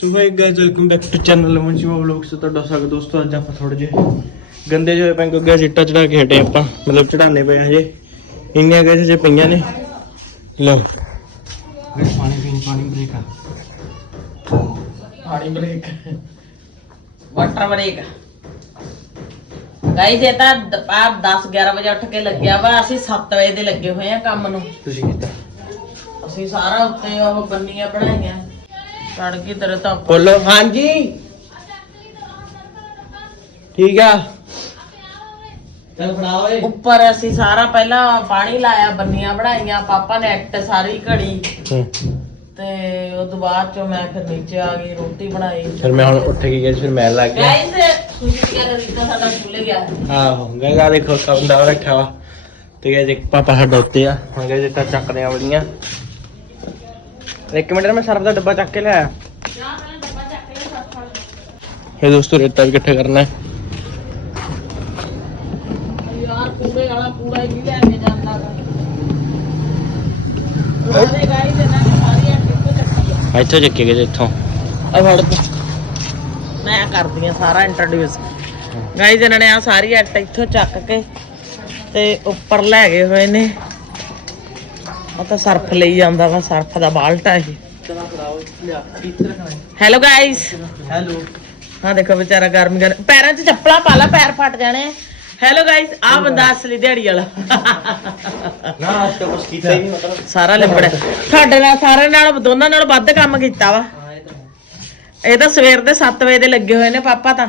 So hi guys welcome back to channel Manshiva vlogs ਤੁਹਾਡਾ ਸਵਾਗਤ ਦੋਸਤੋ ਅੱਜ ਆਪਾਂ ਥੋੜੇ ਜਿਹੇ ਗੰਦੇ ਜਿਹੇ ਪੈਂਕ ਗਿਆ ਸਿੱਟਾ ਚੜਾ ਕੇ ਹਟੇ ਆਪਾਂ ਮਤਲਬ ਚੜਾਣੇ ਪਏ ਹਜੇ। ਇੰਨੀਆਂ ਗੈਸ ਜੇ ਪਈਆਂ ਨੇ। ਲਓ। ਪਾਣੀ ਪੀਣ ਪਾਣੀ ਬ੍ਰੇਕ ਆ। ਪਾਣੀ ਬ੍ਰੇਕ ਵਾਟਰ ਬ੍ਰੇਕ ਗਾਈਸ ਇਹ ਤਾਂ ਆਪ 10 11 ਵਜੇ ਉੱਠ ਕੇ ਲੱਗਿਆ ਵਾ ਅਸੀਂ 7 ਵਜੇ ਦੇ ਲੱਗੇ ਹੋਏ ਆ ਕੰਮ ਨੂੰ। ਤੁਸੀਂ ਕੀਤਾ। ਅਸੀਂ ਸਾਰਾ ਉੱਤੇ ਉਹ ਬੰਨੀਆਂ ਬਣਾਈਆਂ। ਗਈ ਤੇਰੇ ਤਾਂ ਬੋਲੋ ਹਾਂਜੀ। ਠੀਕ ਆ। ਚਲ ਫੜਾ ਓਏ। ਉੱਪਰ ਅਸੀਂ ਸਾਰਾ ਪਹਿਲਾਂ ਪਾਣੀ ਲਾਇਆ ਬੰਨੀਆਂ ਬਣਾਈਆਂ ਪਾਪਾ ਨੇ ਐਕਟ ਸਾਰੀ ਘੜੀ। ਤੇ ਉਹ ਤੋਂ ਬਾਅਦ ਚੋਂ ਮੈਂ ਫਿਰ ਨੀਚੇ ਆ ਗਈ ਰੋਟੀ ਬਣਾਈ। ਫਿਰ ਮੈਂ ਹੁਣ ਉੱਠ ਕੇ ਗਿਆ ਫਿਰ ਮੈਂ ਲੱਗ ਗਿਆ। ਗਾਈਸ ਸੁਜੀ ਕਿਹਾ ਰੀਤਾ ਸਾਡਾ ਸਕੂਲੇ ਗਿਆ ਆਹੋ ਗੰਗਾ ਦੇਖੋ ਕੰਮ ਦਾ ਰੱਖਿਆ ਵਾ। ਤੇ ਗਏ ਇੱਕ ਪਾਪਾ ਸਾਡਾ ਉੱਤੇ ਆ। ਹੁਣ ਚੱਕਦੇ ਆ ਬੜੀਆਂ ਇੱਕ ਮਿੰਟ ਮੈਂ ਸਰਫ ਦਾ ਡੱਬਾ ਚੱਕ ਕੇ ਲਿਆਇਆ। ਇਹ ਦੋਸਤੋ ਰੇਤਾ ਵੀ ਇਕੱਠਾ ਕਰਨਾ ਹੈ। ਯਾਰ ਪੂਰੇ ਵਾਲਾ ਪੂਰਾ ਹੀ ਲੈ ਕੇ ਜਾਂਦਾ ਵਾ ਸਾਰੇ ਚੱਕੀ ਆ ਇੱਥੋਂ ਚੱਕੇ ਗਏ ਇੱਥੋਂ। ਆ ਫੜ ਤੂੰ। ਮੈਂ ਕਰਦੀ ਆ ਸਾਰਾ ਇੰਟਰੋਡਿਊਸ ਗਾਈਸ ਇਹਨਾਂ ਨੇ ਆ ਸਾਰੀ ਐਕਟ ਇੱਥੋਂ ਚੱਕ ਕੇ ਤੇ ਉੱਪਰ ਲੈ ਗਏ ਹੋਏ ਨੇ। ਉਹ ਤਾਂ ਸਰਫ ਲਈ ਜਾਂਦਾ ਵਾ ਸਰਫ ਦਾ ਬਾਲਟਾ ਇਹ। ਹੈਲੋ ਗਾਈਸ ਹੈਲੋ ਹਾਂ। ਦੇਖੋ ਵਿਚਾਰਾ ਗਰਮ ਗਰਮ ਪੈਰਾਂ 'ਚ ਚੱਪਲਾਂ ਪਾ ਲਾ ਪੈਰ ਫਟ ਜਾਣੇ। ਹੈਲੋ ਗਾਈਸ ਆ ਬੰਦਾ ਅਸਲੀ ਦਿਹਾੜੀ ਵਾਲਾ। ਨਾ ਅੱਜ ਤਾਂ ਕੁਛ ਕੀਤਾ ਹੀ ਨਹੀਂ ਮਤਲਬ। ਸਾਰਾ ਲਿਬੜਿਆ ਸਾਡੇ ਨਾਲ ਸਾਰੇ ਨਾਲ ਦੋਨਾਂ ਨਾਲ ਵੱਧ ਕੰਮ ਕੀਤਾ ਵਾ। ਇਹ ਤਾਂ ਸਵੇਰ ਦੇ 7 ਵਜੇ ਦੇ ਲੱਗੇ ਹੋਏ ਨੇ ਪਾਪਾ ਤਾਂ।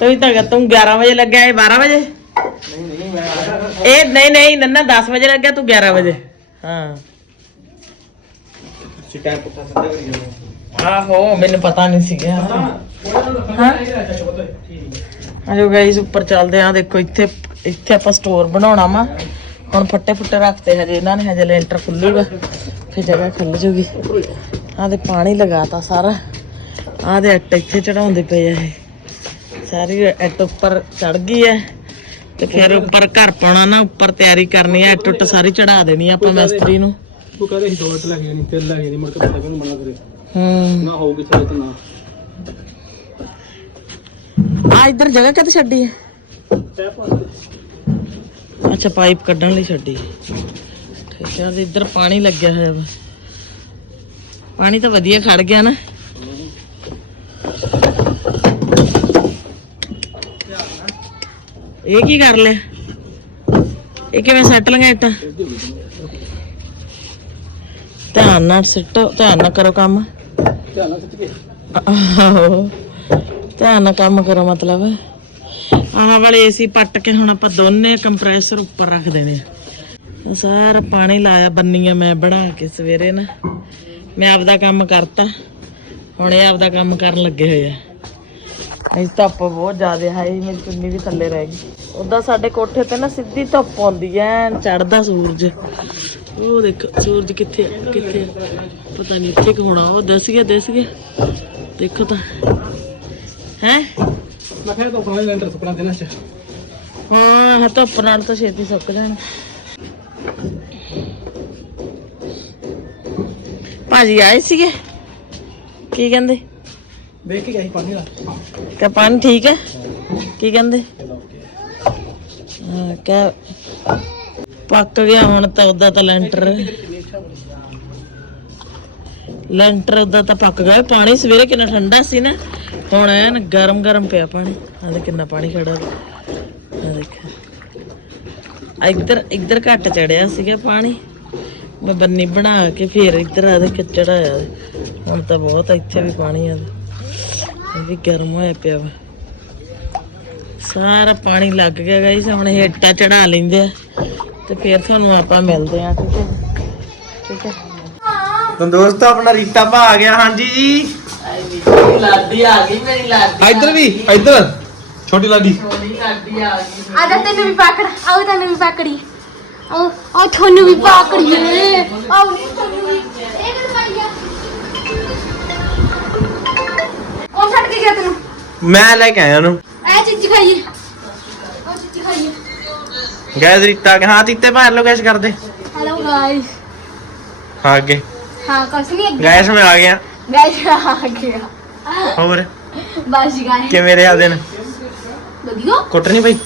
ਤੂੰ ਤਾਂ ਤੂੰ 11 ਵਜੇ ਲੱਗਿਆ ਇਹ 12 ਵਜੇ? ਨਹੀਂ ਨਹੀਂ ਮੈਂ ਇਹ ਨਹੀਂ ਨਹੀਂ ਨੰਨਾ 10 ਵਜੇ ਲੱਗਿਆ ਤੂੰ 11 ਵਜੇ। ਹਾਂ। ਸਿੱਟਾ ਪੁੱਠਾ ਸਿੱਧਾ ਕਰੀ ਜਾਂਦਾ ਆਹੋ ਮੈਨੂੰ ਪਤਾ ਨਹੀਂ ਸੀਗਾ। ਹਾਂ। ਆਜੋ ਗਾਈਸ ਉੱਪਰ ਚੱਲਦੇ ਆ ਦੇਖੋ ਇੱਥੇ ਇੱਥੇ ਆਪਾਂ ਸਟੋਰ ਬਣਾਉਣਾ ਵਾ। ਹੁਣ ਫੱਟੇ ਫੁੱਟੇ ਰੱਖਤੇ ਹਜੇ। ਇਹਨਾਂ ਨੇ ਹਜੇ ਲੈਂਟਰ ਖੁੱਲੂਗਾ। ਫਿਰ ਜਗ੍ਹਾ ਖੁੱਲ ਜੂਗੀ। ਆਹ ਦੇ ਪਾਣੀ ਲਗਾਤਾ ਸਾਰਾ। ਆਹ ਦੇ ਅੱਟ ਇੱਥੇ ਚੜਾਉਂਦੇ ਪਏ ਆ ਇਹ। ਸਾਰੀ ਅੱਟ ਉੱਪਰ ਚੜ ਗਈ ਹੈ। ਤੇ ਫਿਰ ਉੱਪਰ ਘਰ ਪਾਉਣਾ ਨਾ ਉੱਪਰ ਤਿਆਰੀ ਕਰਨੀ ਅੱਟ ਉੱਟ ਸਾਰੀ ਚੜਾ ਦੇਣੀ ਆ ਆਪਾਂ ਮਿਸਤਰੀ ਨੂੰ। ਤੂੰ ਕਹਦੇ ਸੀ ਦੋ ਲੱਗ ਜਾਣੀ ਤੇਲ ਲੱਗ ਜਾਣੀ ਮੁੜ ਕੇ ਪਤਾ ਕਿਉਂ ਮਨਾ ਕਰੇ ਹੂੰ। ਨਾ ਹੋਊਗੀ ਥੋੜੇ ਤਾਂ ਨਾ। ਆ ਇੱਧਰ ਜਗ੍ਹਾ ਕਿੱਥੇ ਛੱਡੀ ਹੈ ਅੱਛਾ ਪਾਈਪ ਕੱਢਣ ਲਈ ਛੱਡੀ। ਠੀਕ ਹੈ ਇੱਧਰ ਪਾਣੀ ਲੱਗਿਆ ਹੋਇਆ ਵਾ। ਪਾਣੀ ਤਾਂ ਵਧੀਆ ਖੜ ਗਿਆ ਨਾ। ਇਹ ਕੀ ਕਰ ਲਿਆ? ਇਹ ਕਿਵੇਂ ਸੱਟ ਲਗਾ ਇੱਟਾਂ ਧਿਆਨ ਨਾਲ ਸਿੱਟੋ ਧਿਆਨ ਨਾਲ ਕਰੋ ਕੰਮ। ਧਿਆਨ ਨਾਲ ਸਿੱਟ ਕੇ। ਆਹੋ ਧਿਆਨ ਨਾਲ ਕੰਮ ਕਰੋ ਮਤਲਬ। ਆਹ ਵਾਲੇ ਏਸੀ ਪੱਟ ਕੇ ਹੁਣ ਆਪਾਂ ਦੋਨੇ ਕੰਪਰੈਸਰ ਉੱਪਰ ਰੱਖ ਦੇਣੇ ਆ। ਸਾਰਾ ਪਾਣੀ ਲਾਇਆ ਬੰਨੀਆਂ ਮੈਂ ਬਣਾ ਕੇ ਸਵੇਰੇ ਨਾ। ਮੈਂ ਆਪਦਾ ਕੰਮ ਕਰਤਾ। ਹੁਣ ਇਹ ਆਪਦਾ ਕੰਮ ਕਰਨ ਲੱਗੇ ਹੋਏ ਆ। ਇਸ ਧੁੱਪ ਬਹੁਤ ਜ਼ਿਆਦਾ ਹੈ ਮੇਰੀ ਚੁੰਨੀ ਵੀ ਥੱਲੇ ਰਹਿ ਗਈ। ਉਦਾਂ ਸਾਡੇ ਕੋਠੇ ਤੇ ਨਾ ਸਿੱਧੀ ਧੁੱਪ ਆਉਂਦੀ ਐ ਚੜਦਾ ਸੂਰਜ। ਉਹ ਦੇਖ ਸੂਰਜ ਕਿੱਥੇ ਕਿੱਥੇ? ਪਤਾ ਨਹੀਂ ਇੱਥੇ ਕਿ ਹੋਣਾ ਉਹ ਦਿਸ ਗਿਆ ਦਿਸ ਗਿਆ। ਦੇਖੋ ਤਾਂ। ਹੈ? ਮੈਂ ਕਿਹਾ ਤਾਂ ਲੈਂਟਰ ਦੇਣਾ ਚ। ਹਾਂ ਧੁੱਪ ਨਾਲ ਤਾਂ ਛੇਤੀ ਸੁੱਕ ਜਾਣ। ਭਾਜੀ ਆਏ ਸੀਗੇ? ਕੀ ਕਹਿੰਦੇ? ਵੇਖ ਕੇ ਸੀ ਪਾਣੀ ਦਾ ਕਿ ਪਾਣੀ ਠੀਕ ਹੈ ਕੀ ਕਹਿੰਦੇ? ਹਾਂ ਕਿ ਪੱਕ ਗਿਆ ਹੁਣ ਤਾਂ ਉਦਾਂ ਤਾਂ ਲੈਂਟਰ। ਲੈਂਟਰ ਉਦਾਂ ਤਾਂ ਪੱਕ ਗਿਆ। ਪਾਣੀ ਸਵੇਰੇ ਕਿੰਨਾ ਠੰਡਾ ਸੀ ਨਾ। ਹੁਣ ਐਨ ਗਰਮ ਗਰਮ ਪਿਆ ਪਾਣੀ। ਆਹ ਦੇਖ ਕਿੰਨਾ ਪਾਣੀ ਖੜਾ ਆ ਦੇਖ। ਇੱਧਰ ਇੱਧਰ ਘੱਟ ਚੜਿਆ ਸੀਗਾ ਪਾਣੀ। ਮੈਂ ਬੰਨੀ ਬਣਾ ਕੇ ਫੇਰ ਇੱਧਰ ਆ ਦੇ ਚੜਾਇਆ। ਹੁਣ ਤਾਂ ਬਹੁਤ ਇੱਥੇ ਵੀ ਪਾਣੀ ਆ। ਇਹ ਵੀ ਗਰਮ ਹੋਇਆ ਪਿਆ ਵਾ। ਸਾਰਾ ਪਾਣੀ ਲੱਗ ਗਿਆ ਗਾਈਸ ਹੁਣ ਹੇਟਾ ਚੜਾ ਲੈਂਦੇ ਆ। ਤੇ ਫਿਰ ਤੁਹਾਨੂੰ ਆਪਾਂ ਮਿਲਦੇ ਆ ਠੀਕ ਹੈ? ਠੀਕ ਹੈ? ਤਾਂ ਦੋਸਤੋ ਆਪਣਾ ਰੀਤਾ ਭਾ ਆ ਗਿਆ ਹਾਂਜੀ ਜੀ। ਮੇਰੀ ਲਾਡੀ ਆ ਗਈ ਮੇਰੀ ਲਾਡੀ ਇੱਧਰ ਵੀ ਇੱਧਰ। ਛੋਟੀ ਲਾਡੀ। ਸੋਨੀ ਲਾਡੀ ਆ ਗਈ ਆ ਜਾ ਤੈਨੂੰ ਵੀ ਪਾਕੜ ਆਓ ਤੈਨੂੰ ਵੀ ਪਾਕੜੀ। ਆਓ ਆ ਤੁਹਾਨੂੰ ਵੀ ਪਾਕੜੀਏ ਨੀ ਤੁਹਾਨੂੰ ਵੀ ਇਹ ਕਿਹੜਾ ਪਾਈ ਆ? ਕੌਣ ਛੱਡ ਕੇ ਗਿਆ ਤੈਨੂੰ? ਮੈਂ ਲੈ ਕੇ ਆਇਆ ਉਹਨੂੰ। ਚੀਜ਼ ਖਾਈਏ ਉਹ ਚੀਜ਼ ਖਾਈਏ ਗੈਸ ਰੀਤਾ ਕੇ ਹਾਂ ਤੀਤੇ ਭਾਰ ਲੋ ਗੈਸ ਕਰਦੇ। ਹੈਲੋ ਗਾਇਸ ਹਾਂ ਅੱਗੇ ਹਾਂ ਕੁਛ ਨਹੀਂ ਅੱਗੇ। ਗੈਸ ਮੈਂ ਆ ਗਿਆ। ਗਾਇਸ ਆ ਗਿਆ। ਹੋਰ? ਬਸ ਗਾਇਸ ਕਿਵੇਂ ਰਿਹਾ ਦਿਨ? ਵਧੀਆ। ਕੁੱਟ ਨਹੀਂ ਪਈ?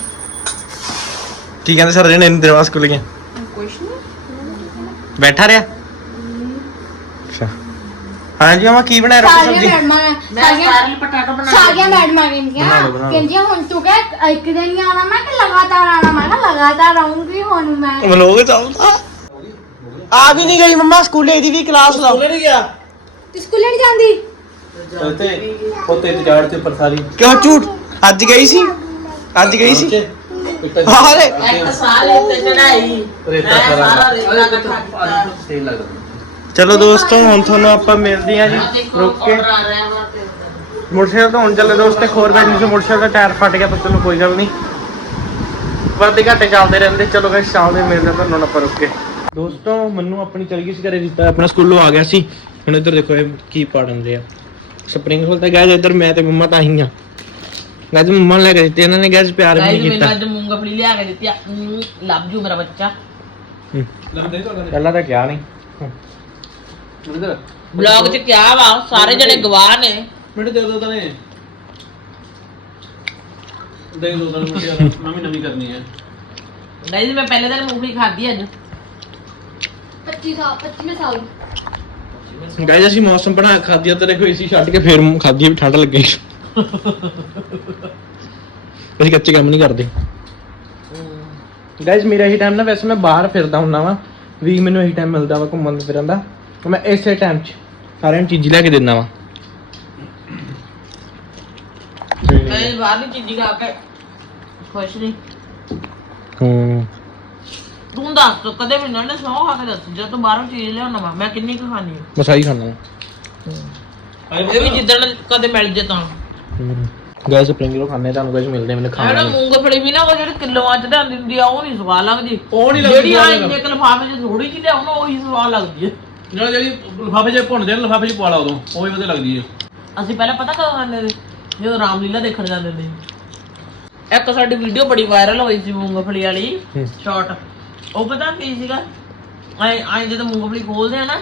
ਕੀ ਕਹਿੰਦੇ ਸਰ ਜੀ ਨੇ ਇੰਨੇ ਦਿਨ ਬਾਅਦ ਸਕੂਲ ਗਿਆ ਕੁਛ ਨਹੀਂ ਬੈਠਾ ਰਿਹਾ? ਅੱਛਾ। ਹਾਂਜੀ ਮਾਮਾ ਕੀ ਬਣਾਇਆ ਰੋਟੀ ਸਾਰੀਆਂ ਸਬਜ਼ੀ? ਮੈਡਮਾਂ ਮੈਂ ਸਾਰੀਆਂ ਸਾਰੀ ਪਟਾਟੋ ਬਣਾ ਸਾਰੀਆਂ ਮੈਡਮਾਂ ਬਣਾ ਕਹਿੰਦੀਆਂ ਲਓ, ਬਣਾ ਲਓ। ਕਹਿੰਦੀਆਂ ਹੁਣ ਤੂੰ ਕਹਿ ਇੱਕ ਦਿਨ ਹੀ ਆਉਣਾ ਮੈਂ ਕਿ ਲਗਾਤਾਰ ਆਉਣਾ ਮੈਂ ਕਿਹਾ ਲਗਾਤਾਰ ਆਉਂਗੀ ਹੁਣ ਮੈਂ। ਵਲੋਗ ਚੱਲਦਾ। ਆ ਵੀ ਨਹੀਂ ਗਈ ਮੰਮਾ ਸਕੂਲੇ ਇਹਦੀ ਵੀ ਕਲਾਸ ਲਾਓ। ਨਹੀਂ ਗਿਆ? ਤੂੰ ਸਕੂਲੇ ਨਹੀਂ ਜਾਂਦੀ? ਉੱਤੇ ਉੱਤੇ ਤੇ ਚੜ ਤੇ ਉੱਪਰ ਸਾਰੀ ਕਿਉਂ ਝੂਠ? ਅੱਜ ਗਈ ਸੀ? ਅੱਜ ਗਈ ਸੀ? ਹਾਲੇ ਇੱਕ ਸਾਲ ਤੇ ਚੜਾਈ ਰੇਤਾ ਮੈਂ ਸਾਰਾ ਸਾਰਾ ਰੇਤਾ ਇਕੱਠਾ ਕੀਤਾ ਤੇਲ ਲੱਗਦਾ ਚਲੋ ਦੋਸਤੋ ਹੁਣ ਤੁਹਾਨੂੰ ਆਪਾਂ ਮਿਲਦੇ ਹਾਂ ਜੀ ਰੁਕ ਕੇ। ਆ ਤੇ ਮੋਟਰਸਾਈਕਲ ਤੋਂ ਹੁਣ ਚੱਲੇ ਦੋਸਤ ਹੋਰ ਬੈਠ ਸੀ ਮੋਟਰਸਾਈਕਲ ਦਾ ਟਾਇਰ ਫਟ ਗਿਆ ਪਰ ਚਲੋ ਕੋਈ ਗੱਲ ਨਹੀਂ। ਵਾਦੇ ਘਾਟੇ ਚੱਲਦੇ ਰਹਿੰਦੇ ਚਲੋ ਗਾਇਸ ਸ਼ਾਮ ਦੇ ਮਿਲਦੇ ਤੁਹਾਨੂੰ ਆਪਾਂ ਰੁਕ ਕੇ। ਦੋਸਤੋ ਮੈਨੂੰ ਆਪਣੀ ਚਲ ਗਈ ਸੀ ਘਰੇ ਦਿੱਤਾ ਆਪਣਾ ਸਕੂਲੋਂ ਆ ਗਿਆ ਸੀ। ਹੁਣ ਇੱਧਰ ਦੇਖੋ ਇਹ ਕੀ ਪੜਨ ਦੇ ਆ। ਸਪਰਿੰਗ ਹੋਲ ਤੇ ਗਾਇਸ ਇੱਧਰ ਮੈਂ ਤੇ ਮੰਮਾ ਤਾਂ ਹੀ ਆ। ਗਾਇਸ ਮੰਮਾ ਲੈ ਕੇ ਦਿੱਤੇ ਇਹਨਾਂ ਨੇ ਗਾਇਸ ਪਿਆਰ ਵੀ ਗਾਇਸ ਨਹੀਂ ਮੈਨੂੰ ਕੀਤਾ। ਅੱਜ ਮੂੰਗਫਲੀ ਲਿਆ ਕੇ ਦਿੱਤੀ ਆ। ਲੱਭ ਜੂ ਮੇਰਾ ਬੱਚਾ। ਹੂੰ। ਲੱਗਦਾ ਹੀ ਤੁਹਾਡਾ। ਪਹਿਲਾਂ ਤਾਂ ਕਿਹਾ ਨਹੀਂ। ਬਲੌਗ 'ਚ ਕਿਹਾ ਵਾ? ਸਾਰੇ ਜਣੇ ਗਵਾਹ ਨੇ। ਮਿੰਟ ਦੇ ਦੋ ਤਨੇ। ਦੇ ਦੋ ਤਨੇ ਮਿੰਟ ਯਾਰ ਮੈਂ ਵੀ ਨਵੀਂ ਕਰਨੀ ਹੈ। ਗਾਇਸ ਮੈਂ ਪਹਿਲੇ ਦਿਨ ਮੂੰਗਫਲੀ ਖਾਧੀ ਅੱਜ। 25 ਸਾਲ 25 ਸਾਲ। ਗਾਇਸ ਅਸੀਂ ਮੌਸਮ ਬਣਾ ਖਾਧੀ ਤੇ ਦੇਖੋ ਏਸੀ ਛੱਡ ਕੇ ਫੇਰ ਖਾਧੀ ਵੀ ਠੰਡ ਲੱਗੇ। ਅਸੀਂ ਕੱਚੇ ਕੰਮ ਨਹੀਂ ਕਰਦੇ। ਗਾਇਸ ਮੇਰਾ ਇਹੀ ਟਾਈਮ ਨਾ ਵੈਸੇ ਮੈਂ ਬਾਹਰ ਫਿਰਦਾ ਹੁੰਦਾ ਵਾਂ। ਵੀ ਮੈਨੂੰ ਇਹੀ ਟਾਈਮ ਮਿਲਦਾ ਵਾ ਘੁੰਮਣ ਫਿਰਨ ਦਾ। ਤੇ ਮੈਂ ਇਸੇ ਟਾਈਮ 'ਚ ਸਾਰਿਆਂ ਨੂੰ ਚੀਜ਼ੀ ਲੈ ਕੇ ਦਿੰਦਾ ਵਾਂ। ਗਾਇਸ ਬਾਹਰ ਦੀ ਚੀਜ਼ੀ ਖਾ ਕੇ ਖੁਸ਼ ਨਹੀਂ। ਹੂੰ। ਤੂੰ ਦੱਸ ਤੂੰ ਕਦੇ ਮੈਨੂੰ ਨੇ ਸੌ ਖਾ ਕੇ ਦੱਸ ਜਦ ਤੂੰ ਬਾਹਰੋਂ ਚੀਜ਼ ਲਿਆਉਣਾ ਵਾ ਮੈਂ ਕਿੰਨੀ ਕੁ ਖਾਣੀ ਆ? ਮਸਾਈ ਖਾਣਾ ਇਹ ਵੀ ਜਿੱਦਣ ਕਦੇ ਮਿਲ ਜੇ ਤਾਂ। ਗਾਇਸ ਸਪਰਿੰਗ ਰੋਲ ਖਾਣੇ ਤੁਹਾਨੂੰ ਗਾਇਸ ਮਿਲਦੇ ਮੈਨੂੰ ਖਾਣਾ ਨਹੀਂ। ਮੂੰਗਫਲੀ ਵੀ ਨਾ ਉਹ ਜਿਹੜੇ ਕਿਲੋਆਂ ਚ ਲਿਆਂਦੀ ਹੁੰਦੀ ਆ ਉਹ ਨਹੀਂ ਸਵਾਦ ਲੱਗਦੀ। ਉਹ ਨਹੀਂ ਲੱਗਦੀ ਜਿਹੜੀ ਆ ਸਵਾਦ ਇੰਨੇ ਕੁ ਲਿਫਾਫੇ ਚ ਥੋੜੀ ਜਿਹੀ ਲਿਆਉਣਾ ਉਹੀ ਸਵਾਦ ਲੱਗਦੀ ਹੈ ਜਿਹੜਾ ਜਿਹੜੀ ਲਫਾਫੇ 'ਚ ਭੁੰਨਦੇ ਨੇ ਲਫਾਫੇ 'ਚ ਪਵਾ ਲਾ ਉਦੋਂ ਉਹ ਵੀ ਵਧੀਆ ਲੱਗਦੀ ਹੈ ਅਸੀਂ ਪਹਿਲਾਂ ਪਤਾ ਕਦੋਂ ਖਾਂਦੇ ਸੀ? ਜਦੋਂ ਰਾਮਲੀਲਾ ਦੇਖਣ ਜਾਂਦੇ ਸੀ। ਇੱਕ ਸਾਡੀ ਵੀਡੀਓ ਬੜੀ ਵਾਇਰਲ ਹੋਈ ਸੀ ਮੂੰਗਫਲੀ ਵਾਲੀ ਹੂੰ। ਸ਼ਾਰਟ ਉਹ ਪਤਾ ਕੀ ਸੀਗਾ? ਐ ਐ ਜਦੋਂ ਮੂੰਗਫਲੀ ਖੋਲਦੇ ਆ ਨਾ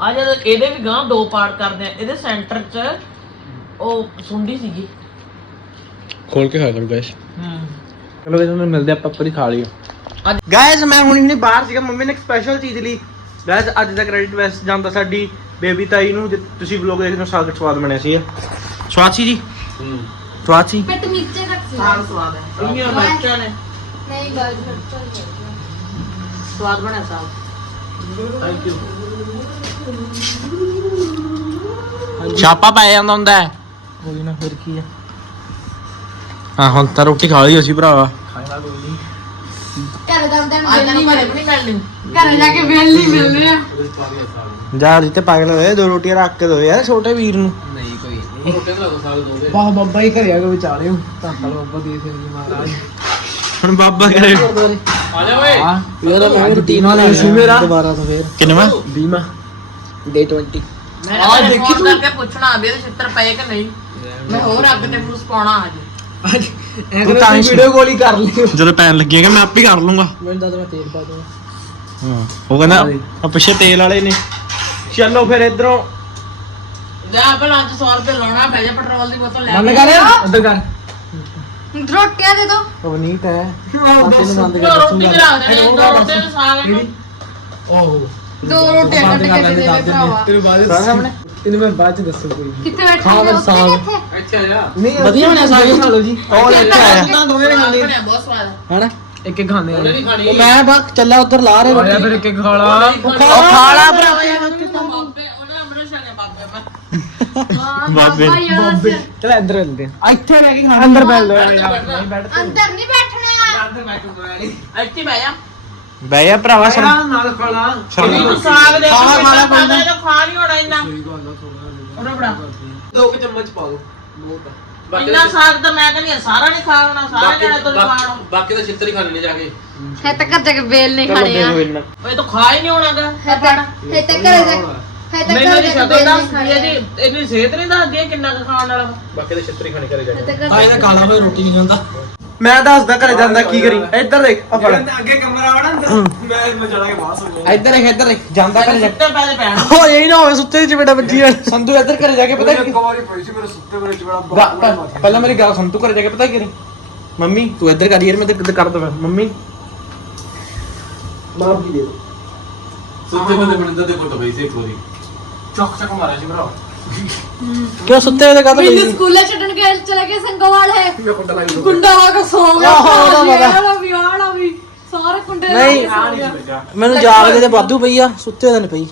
ਆ ਜਦ ਇਹਦੇ ਵੀ ਗਾਂ ਦੋ ਪਾਰਟ ਕਰਦੇ ਆ ਇਹਦੇ ਸੈਂਟਰ 'ਚ ਉਹ ਸੁੰਡੀ ਸੀਗੀ। ਖੋਲ ਕੇ ਖਾ ਕਰੋ ਗਾਇਸ ਹੂੰ। ਚਲੋ ਗਾਇਸ ਹੁਣ ਮਿਲਦੇ ਆਪਾਂ ਉੱਪਰ ਹੀ ਖਾ ਲਿਓ ਅੱਜ ਗਾਇਸ ਮੈਂ ਹੁਣ ਇਹਨੇ ਬਾਹਰ ਸੀਗਾ ਮੰਮੀ ਨੇ ਇੱਕ ਸਪੈਸ਼ਲ ਚੀਜ਼ ਲਈ। ਗਾਇਸ ਅੱਜ ਦਾ ਕ੍ਰੈਡਿਟ ਵੈਸ ਜਾਂਦਾ ਸਾਡੀ ਬੇਬੀ ਤਾਈ ਨੂੰ ਜੇ ਤੁਸੀਂ ਵਲੋਗ ਦੇਖਦੇ ਹੋ ਸਾਗ ਸਵਾਦ ਬਣਿਆ ਸੀ ਸਵਾਦ ਸੀ ਜੀ? ਹੂੰ। ਸਵਾਦ ਸੀ? ਪਿੱਟ ਨੀਚੇ ਰੱਖ ਸੀ। ਸਾਗ ਸਵਾਦ ਹੈ। ਇੰਨੀਆਂ ਮਿਰਚਾਂ ਨੇ। ਨਹੀਂ ਗਾਇਸ ਮਿਰਚ ਸਵਾਦ ਬਣਿਆ ਸਾਗ। ਥੈਂਕ ਯੂ ਛਾਪਾ ਪੈ ਜਾਂਦਾ ਹੁੰਦਾ ਹੈ। ਕੋਈ ਨਾ ਫਿਰ ਕੀ ਹੈ ਹਾਂ ਹੁਣ ਤਾਂ ਰੋਟੀ ਖਾ ਲਈ ਅਸੀਂ ਭਰਾਵਾ। ਖਾਣਾ ਕੋਈ ਨਹੀਂ। ਘਰ ਜਾਂਦੇ ਨੂੰ ਅੱਜ ਨਹੀਂ ਘਰੇ ਵੀ ਨਹੀਂ ਮਿਲਣੀ ਘਰ ਜਾ ਕੇ ਵੇਲ ਨਹੀਂ ਮਿਲਣੀ ਆ ਜਾ ਜਿੱਤੇ ਪਾਗਲ ਹੋਏ ਦੋ ਰੋਟੀਆਂ ਰੱਖ ਕੇ ਦੋ ਯਾਰ ਛੋਟੇ ਵੀਰ ਨੂੰ। ਨਹੀਂ ਕੋਈ ਨਹੀਂ। ਰੋਟੇ ਦਾ ਲੱਗਦਾ ਸਾਗ ਦੋਗੇ ਬਾਹ ਬਾਬਾ ਹੀ ਘਰੇ ਆ ਕੇ ਵਿਚਾਲਿਓ ਧੰਨਵਾਦ ਬਾਬਾ ਦੇ ਸਿੰਘ ਜੀ ਮਹਾਰਾਜ। ਹੁਣ ਬਾਬਾ ਕਰੇ ਆ ਜਾ ਓਏ। ਇਹ ਤਾਂ ਮੈਂ ਰੂਟੀਨ ਵਾਲਾ ਸੀ ਮੇਰਾ। ਦੁਬਾਰਾ ਤੋਂ ਫੇਰ। ਕਿੰਨਵਾ? 20 ਡੇ 20 ਮੈਂ ਆ ਦੇਖੀ ਤੂੰ? ਕਰਕੇ ਪੁੱਛਣਾ ਵੀ ਇਹਦੇ ਛਿੱਤਰ ਪਏ ਕਿ ਨਹੀਂ। ਮੈਂ ਹੋਰ ਅੱਗ ਤੇ ਫੂਸ ਪਾਉਣਾ ਅੱਜ। ਅੱਜ ਐ ਤੂੰ ਕਰੋ ਤਾਂ ਹੀ ਵੀਡੀਓ ਕਾਲ ਹੀ ਕਰ ਲਿਓ। ਜਦੋਂ ਪੈਣ ਲੱਗੇਗਾ ਮੈਂ ਆਪ ਹੀ ਕਰ ਲੂੰਗਾ। ਮੈਨੂੰ ਦੱਸ ਮੈਂ ਤੇਲ ਪਾ ਦੂੰਗਾ। ਹਾਂ। ਉਹ ਕਹਿੰਦਾ ਆ ਪਿੱਛੇ ਤੇਲ ਵਾਲੇ ਨੇ। ਚਲੋ ਫਿਰ ਇਧਰੋਂ। ਜਾ ਪਹਿਲਾਂ 100 ਰੁਪਏ ਲਾਉਣਾ ਪੈ ਜਾ ਪੈਟਰੋਲ ਦੀ ਬੋਤਲ ਲੈ ਬੰਦ। ਕਰ ਉਧਰ ਕਰ। ਰੋਟੀਆਂ ਦੇ ਦੋ। ਪਵਨੀਤ ਹੈ। ਬੰਦ ਦੋ ਰੋਟੀ ਰੱਖ ਦੇਣੇ ਦੋ ਰੋਟੀ ਨੂੰ ਸਾਗ ਨੂੰ ਓਹੋ ਦੋ ਰੋਟੀਆਂ ਕੱਟ ਕੇ ਦੇ ਦੇ ਭਰਾਵਾ। ਤੈਨੂੰ ਬਾਅਦ ਸਾਹਮਣੇ ਤੈਨੂੰ ਮੈਂ ਬਾਅਦ ਚ ਦੱਸੂ ਕੋਈ। ਕਿੱਥੇ ਬੈਠੇ ਹਾਂ, ਬਸ ਸਾਗ। ਅੱਛਾ ਆ। ਨਹੀਂ ਵਧੀਆ ਬਣਿਆ ਸਾਗ। ਖਾ ਲਓ ਜੀ। ਉਹ ਲੈ ਕੇ ਆਇਆ ਤਾਂ ਦੋਵੇਂ ਖਾਂਦੇ ਬਹੁਤ ਸਵਾਦ ਹੈ। ਹਨਾ? ਇੱਕ ਇੱਕ ਖਾਂਦੇ ਆ ਉਹ ਮੈਂ ਬਸ ਚੱਲਾ ਉਧਰ ਲਾ ਰਹੇ ਰੋਟੀ। ਫਿਰ ਇੱਕ ਇੱਕ ਖਾ ਲਾ ਉਹ ਖਾਲਾ ਭਰਾ ਬਾਬੇ ਉਹਨਾਂ ਅੰਮ੍ਰਿਤ ਛਕਿਆ ਬਾਬੇ। ਚਲ ਇੱਧਰ ਮਿਲਦੇ ਆ। ਇੱਥੇ ਰਹਿ ਕੇ ਖਾਣਾ। ਅੰਦਰ ਬੈਠ ਲਓ। ਯਾਰ ਨਹੀਂ ਬੈਠ ਅੰਦਰ ਨਹੀਂ ਬੈਠਣਾ। ਇੱਥੇ ਬਹਿ ਜਾ। ਬਹਿ ਜਾ ਭਰਾਵਾ ਸਰ ਨਾਲ ਖਾਣਾ ਇਹਨੂੰ ਸਾਗ ਦੇ ਖਾਣਾ ਖਾ ਨਹੀਂ ਹੋਣਾ ਇੰਨਾ। ਉਹਦਾ ਬੜਾ ਦੋ ਕੁ ਚਮਚ ਪਾ ਦੋ। ਬਹੁਤ ਆ। ਇੰਨਾ ਸਾਗ ਤਾਂ ਮੈਂ ਕਹਿੰਦੀ ਹਾਂ, ਸਾਰਾ ਨਹੀਂ ਖਾ ਹੋਣਾ ਸਾਰਾ ਜਣਾ ਤੋਂ ਖਾਣਾ। ਬਾਕੀ ਤਾਂ ਛਿੱਤਰ ਹੀ ਖਾਣੇ ਨੇ ਜਾ ਕੇ। ਹੈ ਤਾਂ ਘਰ ਜਾ ਕੇ ਵੇਲ ਨਹੀਂ ਖਾਣੇ ਆ। ਓਏ ਤਾਂ ਖਾ ਹੀ ਨਹੀਂ ਹੋਣਾਗਾ ਹੈ ਤਾਂ ਹੈ ਤਾਂ ਘਰ ਜਾ ਹੈ ਤਾਂ ਮੈਨੂੰ ਘਰ ਨਹੀਂ ਜਾ ਸ਼ਕਲ ਕੇ ਵੇਲ ਦੱਸ ਨਹੀਂ ਖਾਣੇ। ਆ। ਇਹਦੀ ਇਹਦੀ ਸਿਹਤ ਨਹੀਂ ਦੱਸਦੀ ਇਹ ਕਿੰਨਾ ਕੁ ਖਾਣ ਵਾਲਾ। ਵਾ। ਬਾਕੀ ਤਾਂ ਛਿੱਤਰ ਹੀ ਖਾਣੇ ਕਰੇ ਜਾ ਹੈ ਕੇ ਤਾਂ ਘਰ ਆ ਇਹਦਾ ਕਾਲਾ ਹੋਇਆ ਰੋਟੀ ਨਹੀਂ ਖਾਂਦਾ। ਮੈਂ ਦੱਸਦਾ ਘਰੇ ਜਾਂਦਾ ਕੀ ਕਰੀ। ਇੱਧਰ ਦੇਖ ਆ ਫੜ। ਅੱਗੇ ਕਮਰਾ ਆਣਾ ਮੈਂ ਮੈਂ ਚੜਾ ਕੇ ਬਾਹਰ ਸੋ ਗਿਆ ਇੱਧਰ ਦੇਖ ਇੱਧਰ ਦੇਖ ਜਾਂਦਾ ਘਰੇ। ਜਾ ਸੁੱਤੇ ਪੈ ਪੈਣ ਹੋ ਇਹ ਨਾ ਹੋਵੇ ਸੁੱਤੇ ਚ ਬੇਟਾ ਵੱਜੀ ਜਾਣ। ਸੰਧੂ ਇੱਧਰ ਘਰੇ ਜਾ ਕੇ ਪਤਾ ਕੀ ਇੱਕ ਵਾਰੀ ਪਈ ਸੀ ਮੇਰੇ ਸੁੱਤੇ ਮੇਰੇ ਚੜਾ ਗਾ- ਪ- ਪਹਿਲਾਂ ਮੇਰੀ ਗੱਲ ਸੁਣ ਤੂੰ ਘਰੇ ਜਾ ਕੇ ਪਤਾ ਕੀ ਕਰੀ? ਮੰਮੀ ਤੂੰ ਇੱਧਰ ਕਰ ਯਾਰ ਮੈਂ ਤੇ ਕਰ ਦਵਾਂ। ਮੰਮੀ। ਮਾਫ ਕੀ ਦੇ। ਸੁੱਤੇ ਬੰਦੇ ਬਣਦੇ ਤੇ ਕੋਟ ਬਈ ਸੀ ਇੱਕ ਵਾਰੀ। ਚੱਕ ਚੱਕ ਮਾਰਿਆ ਸੀ ਭਰਾ। ਕਿਉਂ ਸੁੱਤੇ ਹੋਏ ਤੇ ਕਾਹਤੋਂ ਮੈਨੂੰ ਪਈ ਸਕੂਲੇ ਛੱਡਣ ਗਏ ਚਲੇ ਗਏ ਸੰਗੋਵਾਲ ਹੈ ਕੁੰਡਾ ਲਾਈ ਗੁੰਡਾ ਵਾ ਕੇ ਸੌ ਗਿਆ ਆਹੋ, ਉਹਦਾ ਪਤਾ। ਆਲਾ ਵੀ ਆਲਾ ਵੀ ਸਾਰੇ ਕੁੰਡੇ ਲਾ ਨਹੀਂ। ਕੇ ਸੌ ਗਿਆ ਮੈਨੂੰ ਜਾਗ ਦੇ ਵਾਧੂ ਪਈ ਆ ਸੁੱਤੇ ਹੋਏ ਨਹੀਂ ਪਈ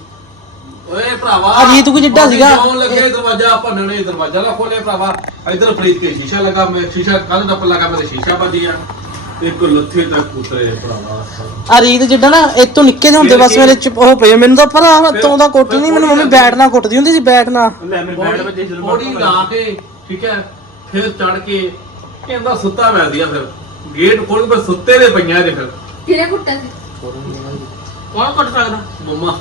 ਓਏ ਭਰਾਵਾ ਆ ਜੀ ਤੂੰ ਕੋਈ ਜਿੱਡਾ ਸੀਗਾ। ਕਿਉਂ ਲੱਗੇ ਦਰਵਾਜ਼ਾ ਭੰਨਣੇ ਦਰਵਾਜ਼ਾ ਨਾ ਖੋਲੇ ਭਰਾਵਾ ਇਧਰ ਫਰੀਦ ਕੇ ਸ਼ੀਸ਼ਾ ਲਗਾ ਮੈਂ ਸ਼ੀਸ਼ਾ ਕੱਲ ਦਾ ਲੱਗਾ ਮੇਰੇ ਸ਼ੀਸ਼ਾ ਵੱਜਿਆ ਇੱਕ ਲੱਥੇ ਤੱਕ ਉਤਰੇ ਭਰਾਵਾ। ਆ ਰੀਤ ਜਿੱਦਾਂ ਨਾ ਇਹ ਤੋਂ ਨਿੱਕੇ ਜਿਹੇ ਹੁੰਦੇ ਬਸ ਮੇਰੇ ਚ ਉਹ ਪਏ ਮੈਨੂੰ ਤਾਂ ਪਤਾ ਤੋਂ ਦਾ ਕੁੱਟ ਨਹੀਂ ਮੈਨੂੰ ਮੰਮੀ ਬੈਟ ਨਾਲ ਕੁੱਟਦੀ ਹੁੰਦੀ ਸੀ ਬੈਟ ਨਾਲ। ਲੈ ਮੇਰੇ ਬੈਠ ਵੱਜੇ ਜਦੋਂ ਬੋਡੀ ਲਾ ਕੇ ਠੀਕ ਹੈ ਫਿਰ ਚੜ ਕੇ ਕਹਿੰਦਾ ਸੁੱਤਾ ਮੈਂ ਦਿਆ ਫਿਰ। ਗੇਟ ਖੋਲ ਕੇ ਸੁੱਤੇ ਦੇ ਪਈਆਂ ਜੇ ਫਿਰ। ਕਿਹਨੇ ਕੁੱਟਿਆ ਸੀ? ਕੌਣ ਕੱਟ ਸਕਦਾ? ਮੰਮਾ।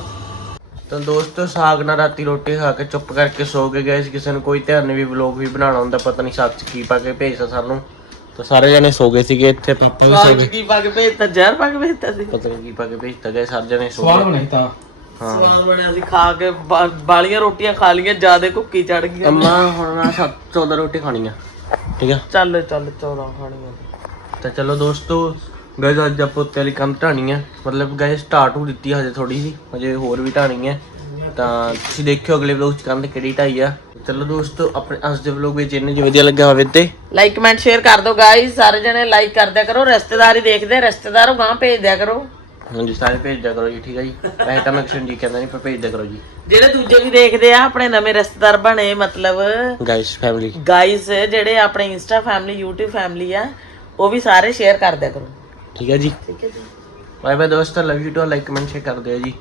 ਤਾਂ ਦੋਸਤੋ ਸਾਗ ਨਾਲ ਰਾਤੀ ਰੋਟੀ ਖਾ ਕੇ ਚੁੱਪ ਕਰਕੇ ਸੋ ਕੇ ਗਏ ਸੀ। ਕਿਸੇ ਨੂੰ ਕੋਈ ਧਿਆਨ ਨਹੀਂ ਵੀ ਵਲੌਗ ਵੀ ਬਣਾਉਣਾ ਹੁੰਦਾ ਪਤਾ ਨਹੀਂ ਸਾਗ ਚ ਕੀ ਪਾ ਕੇ ਭੇਜਦਾ ਸਾਨੂੰ। ਤਾਂ ਸਾਰੇ ਜਣੇ ਸੋ ਗਏ ਸੀਗੇ ਇੱਥੇ ਪਾਪਾ ਵੀ ਸੋ ਗਏ। ਕੀ ਪਾ ਕੇ ਭੇਜਤਾ ਜ਼ਹਿਰ ਪਾ ਕੇ ਭੇਜਤਾ ਸੀ? ਪਤਾ ਨਹੀਂ ਕੀ ਪਾ ਕੇ ਭੇਜਤਾ ਗਏ ਸਾਰੇ ਜਣੇ ਸੋ ਸਵਾਲ ਗਏ। ਬਣਾਈ ਤਾਂ। ਹਾਂ। ਸਵਾਦ ਬਣਿਆ ਸੀ ਖਾ ਕੇ ਬਾ- ਬਾਲੀਆਂ ਰੋਟੀਆਂ ਖਾ ਲੀਆਂ ਜਿਆਦੇ ਭੁੱਕੀ ਚੜ ਗਈ ਅੰਮਾ ਹੁਣ ਮੈਂ 14 ਰੋਟੀ ਖਾਣੀ ਆ ਠੀਕ ਆ? ਚੱਲ ਚੱਲ 14 ਖਾਣੀਆਂ। ਤਾਂ ਚਲੋ ਦੋਸਤੋ ਗਾਇਸ ਅੱਜ ਆਪਾਂ ਉੱਤੇ ਵਾਲੀ ਕੰਧ ਢਾਣੀ ਆ ਮਤਲਬ ਗਾਇਸ ਸਟਾਰਟ ਹੋ ਦਿੱਤੀ ਆ ਹਜੇ ਥੋੜੀ ਜੀ ਹਜੇ ਹੋਰ ਵੀ ਢਾਣੀ ਹੈ ਤਾਂ ਤੁਸੀਂ ਦੇਖਿਓ ਅਗਲੇ ਵਲੌਗ ਚ ਕੰਧ ਕਿਹੜੀ ਢਾਈ ਆ। ਚਲੋ ਦੋਸਤੋ ਆਪਣੇ ਅੱਜ ਦੇ ਵਲੌਗ ਵਿੱਚ ਇਹਨੇ ਜੋ ਵਧੀਆ ਲੱਗਾ ਹੋਵੇ ਤੇ। ਲਾਈਕ ਕਮੈਂਟ ਸ਼ੇਅਰ ਕਰ ਦਿਓ ਗਾਇਸ ਸਾਰੇ ਜਣੇ ਲਾਈਕ ਕਰ ਦਿਆ ਕਰੋ ਰਿਸ਼ਤੇਦਾਰੀ ਦੇਖਦੇ ਰਿਸ਼ਤੇਦਾਰੋ ਗਾਂ ਭੇਜ ਦਿਆ ਕਰੋ। ਹਾਂਜੀ ਸਾਰੇ ਭੇਜ ਦਿਆ ਕਰੋ ਜੀ ਠੀਕ ਹੈ ਜੀ। ਵੈਸੇ ਤਾਂ ਮੈਂ ਕਿਸੇ ਨੂੰ ਜੀ ਕਹਿੰਦਾ ਨਹੀਂ ਪਰ ਭੇਜ ਦਿਆ ਕਰੋ ਜੀ। ਜਿਹੜੇ ਦੂਜੇ ਵੀ ਦੇਖਦੇ ਆ ਆਪਣੇ ਨਵੇਂ ਰਿਸ਼ਤੇਦਾਰ ਬਣੇ ਮਤਲਬ ਗਾਇਸ ਫੈਮਿਲੀ ਗਾਇਸ ਜਿਹੜੇ ਆਪਣੇ ਇੰਸਟਾ ਫੈਮਿਲੀ YouTube ਫੈਮਿਲੀ ਆ ਉਹ ਵੀ ਸਾਰੇ ਸ਼ੇਅਰ ਕਰ ਦਿਆ ਕਰੋ। ਠੀਕ ਹੈ ਜੀ। ਠੀਕ ਹੈ ਜੀ। ਬਾਏ ਬਾਏ ਦੋਸਤੋ love you too like comment share ਕਰ ਦਿਓ ਜੀ।